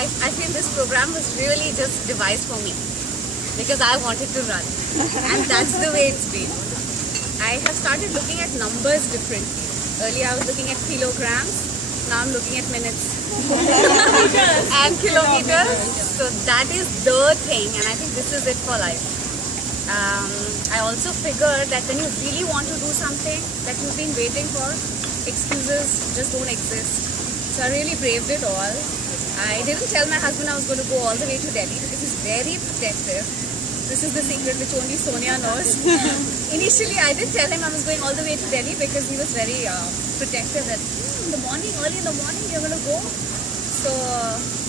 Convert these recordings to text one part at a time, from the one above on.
I feel this program was really just devised for me because I wanted to run, and that's the way it's been. I have started looking at numbers differently. Earlier I was looking at kilograms, now I'm looking at minutes and kilometers. So that is the thing, and I think this is it for life. I also figured that when you really want to do something that you've been waiting for, excuses just don't exist. So I really braved it all. I didn't tell my husband I was going to go all the way to Delhi because he's very protective. This is the secret which only Sonia knows. Initially, I did tell him I was going all the way to Delhi because he was very protective that in the morning, early in the morning, you're going to go. So,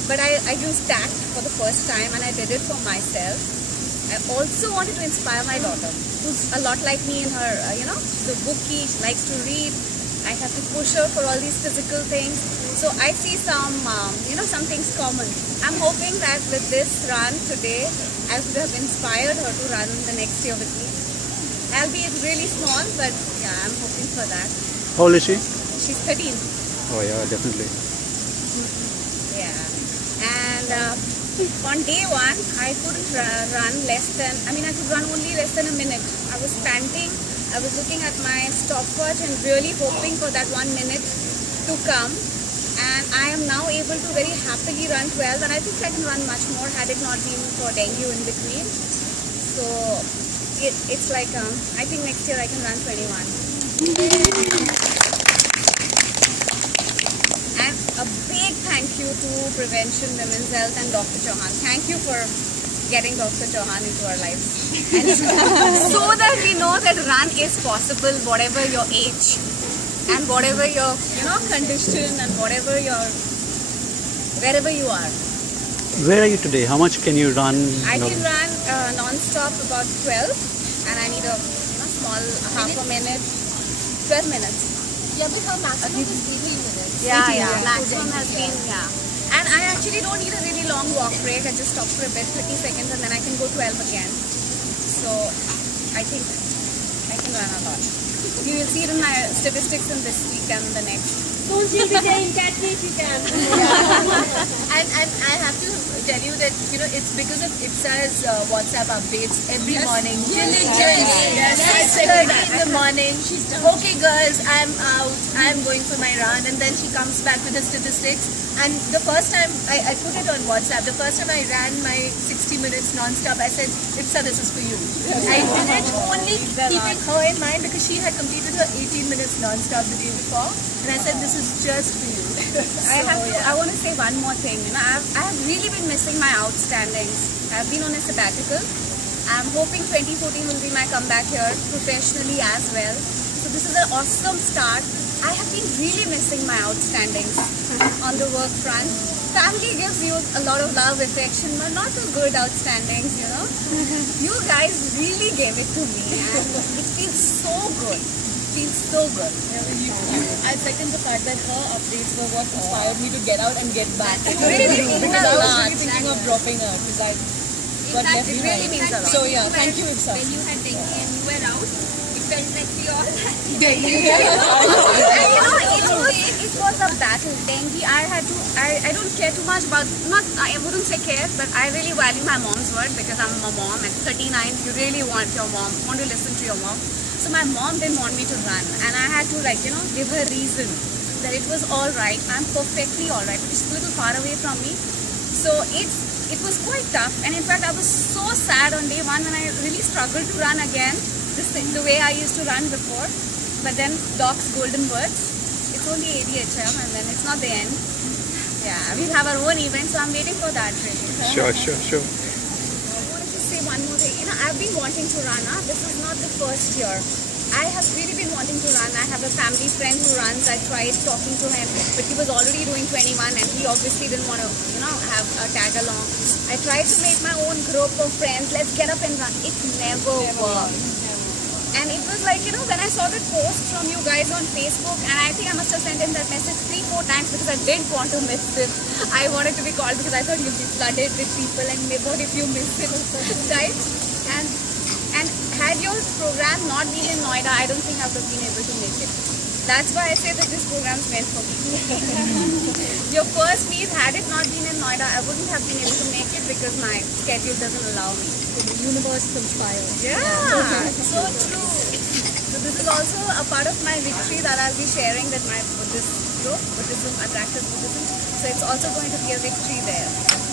but I used tact for the first time and I did it for myself. I also wanted to inspire my daughter, who's a lot like me in her, the bookie, she likes to read. I have to push her for all these physical things. So I see some things common. I'm hoping that with this run today, I would have inspired her to run the next year with me. Albeit really small, but yeah, I'm hoping for that. How old is she? She's 13. Oh yeah, definitely. Yeah. And on day one, I couldn't run I could run only less than a minute. I was panting. I was looking at my stopwatch and really hoping for that 1 minute to come. And I am now able to very happily run 12, and I think I can run much more had it not been for dengue in between. So it's like, I think next year I can run 21. And a big thank you to Prevention Women's Health and Dr. Chauhan. Thank you for getting Dr. Chauhan into our lives. And so that we know that run is possible whatever your age. And whatever your, condition and wherever you are. Where are you today? How much can you run? I can run non-stop about 12, and I need a small half a minute, 12 minutes. Yeah, but her maximum is 18 minutes. Yeah, maximum has been, And I actually don't need a really long walk break. I just stop for a bit, 30 seconds, and then I can go 12 again. So I think I can run a lot. You will see it in my statistics in this week and the next. Don't you be saying catfish you can. And I have to tell you that it's because of Ipsa's WhatsApp updates every morning. Diligence. 6:30 in the morning. She's okay, girls. I'm out. I'm going for my run, and then she comes back with the statistics. And the first time I put it on WhatsApp, the first time I ran my 60 minutes non-stop, I said, Ipsa, this is for you. I did it only keeping her in mind because she had completed her 18 minutes non-stop the day before, and I said, this is just for you. I want to say one more thing. I have really been missing my outstandings. I've been on a sabbatical. I'm hoping 2014 will be my comeback here professionally as well. So this is an awesome start. I have been really missing my outstandings on the work front. Family gives you a lot of love, affection, but not the good outstandings, You guys really gave it to me, and it feels so good. Feels so good. I second the fact that her updates were what inspired me to get out and get back. It really means because a I was lot. really thinking of dropping out because I got left It behind. really means a lot. So yeah, thank you, Ipsa. When you had dengue and you were out, it felt like we all had And it was a battle. Dengue, I don't care too much about, I wouldn't say care, but I really value my mom's word because I'm a mom. At 39, you really want to listen to your mom. So my mom didn't want me to run, and I had to give her reason that it was all right. I'm perfectly all right. It's a little far away from me. So it was quite tough, and in fact I was so sad on day one when I really struggled to run again, the way I used to run before. But then Doc's golden words, it's only ADHM and then it's not the end. Yeah, we'll have our own event, so I'm waiting for that really. Sure. I wanted to say one more thing. I've been wanting to run. This is not the first year. I have really been wanting to run. I have a family friend who runs. I tried talking to him, but he was already doing 21 and he obviously didn't want to, have a tag along. I tried to make my own group of friends. Let's get up and run. It never worked. And it was like, when I saw that post from you guys on Facebook, and I think I must have sent in that message 3-4 times because I didn't want to miss this. I wanted to be called because I thought you'll be flooded with people and what if you miss it, right? And had your program not been in Noida, I don't think I would have been able to make it. That's why I say that this program is meant for me. Your first meet, had it not been in Noida, I wouldn't have been able to make it because my schedule doesn't allow me. The universe conspires. Yeah, so true. So this is also a part of my victory that I'll be sharing that my Buddhist group, Buddhism, Attractive Buddhism. So it's also going to be a victory there.